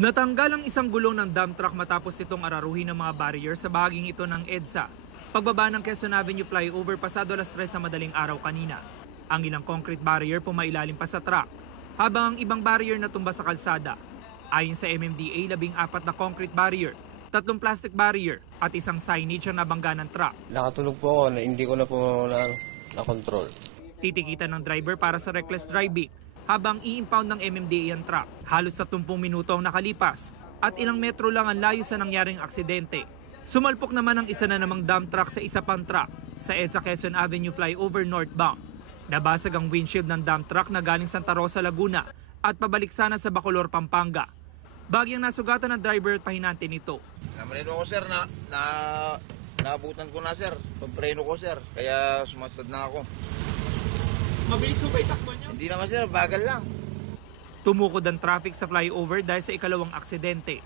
Natanggal ang isang gulong ng dump truck matapos itong araruhin ng mga barrier sa bahaging ito ng EDSA. Pagbaba ng Quezon Avenue flyover pasado alas 3 sa madaling araw kanina. Ang ilang concrete barrier pumailalim pa sa truck, habang ang ibang barrier natumba sa kalsada. Ayon sa MMDA, 14 na concrete barrier, 3 plastic barrier at isang signage ang nabangga ng truck. Nakatulog po ako, hindi ko na po na-control. Titikitan ng driver para sa reckless driving habang i-impound ng MMDA ang truck. Halos 30 minuto ang nakalipas at ilang metro lang ang layo sa nangyaring aksidente. Sumalpok naman ang isa na namang dump truck sa isa pang truck sa EDSA Quezon Avenue flyover northbound. Nabasag ang windshield ng dump truck na galing Santa Rosa, Laguna at pabalik sana sa Bacolor, Pampanga. Bagyang nasugatan ng driver at pahinante nito. Namalino ko sir, naabutan ko na sir, pagpreno ko sir, kaya sumasad na ako. Mabilis ba itakbo niyo? Hindi naman sir, bagal lang. Tumukod ang traffic sa flyover dahil sa ikalawang aksidente.